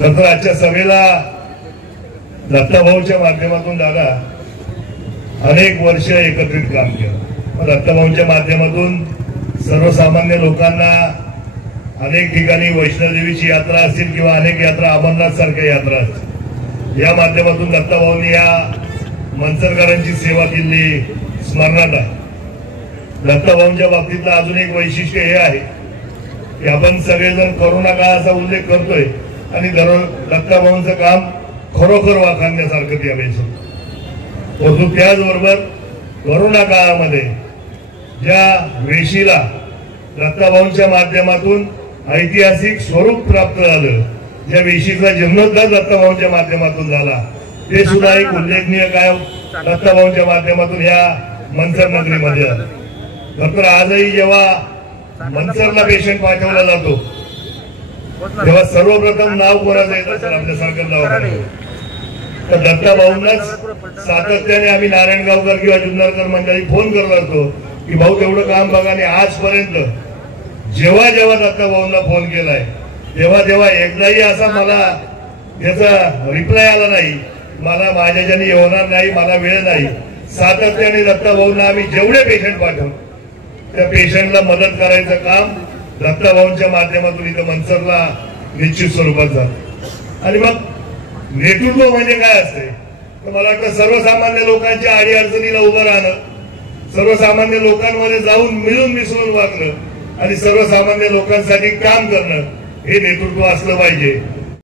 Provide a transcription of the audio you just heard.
तर आजच्या सभेला दत्ताभाऊच्या माध्यमातून दादा अनेक वर्ष एकत्रित काम केलं। दत्ताभाऊच्या माध्यमातून सर्वसामान्य लोकांना अनेक ठिकाणी वैष्णोदेवीची यात्रा असतील किंवा अनेक यात्रा अमरनाथ सारख्या यात्रा असतील, या माध्यमातून दत्ताभाऊंनी या मनसरकरांची सेवा केली स्मरणात आहे। दत्ताभाऊंच्या बाबतीतलं अजून एक वैशिष्ट्य हे आहे की आपण सगळेजण करोना काळाचा उल्लेख करतोय आणि दत्ताभाऊंचं काम खरोखर वाखाणण्यासारखं त्यावेळेस होतं। परंतु त्याचबरोबर करोना काळामध्ये ज्या वेशीला दत्ताभाऊंच्या माध्यमातून ऐतिहासिक स्वरूप प्राप्त झालं, ज्या वेशीचा जीर्णोद्धार दत्ताभाऊंच्या माध्यमातून झाला, ते सुद्धा एक उल्लेखनीय काम दत्ताभाऊंच्या माध्यमातून या मनसर नगरीमध्ये झालं। तर आजही जेव्हा मनसरला पेशंट पाठवला जातो तेव्हा सर्वप्रथम नाव कोणाचं येत असेल? आपल्या सरकार नाव। तर दत्ताभाऊंनाच सातत्याने आम्ही नारायणगावकर किंवा जुन्नरकर मंडळी फोन करत असतो की भाऊ तेवढं काम बघा। आणि आजपर्यंत जेव्हा जेव्हा दत्ताभाऊंना फोन केलाय तेव्हा एकदाही असा मला त्याचा रिप्लाय आला नाही, मला माझ्याच्याने होणार नाही, मला वेळ नाही। सातत्याने दत्ताभाऊंना आम्ही जेवढे पेशंट पाठवतो त्या पेशंटला मदत करायचं काम दत्ताभाऊंच्या माध्यमातून इथं मनसरला निश्चित स्वरूपात झालं। आणि मग नेतृत्व म्हणजे काय असते तर मला वाटतं सर्वसामान्य लोकांच्या अडीअडचणीला उभं राहणं, सर्वसामान्य लोकांमध्ये जाऊन मिळून मिसळून वागणं आणि सर्वसामान्य लोकांसाठी काम करणं हे नेतृत्व असलं पाहिजे।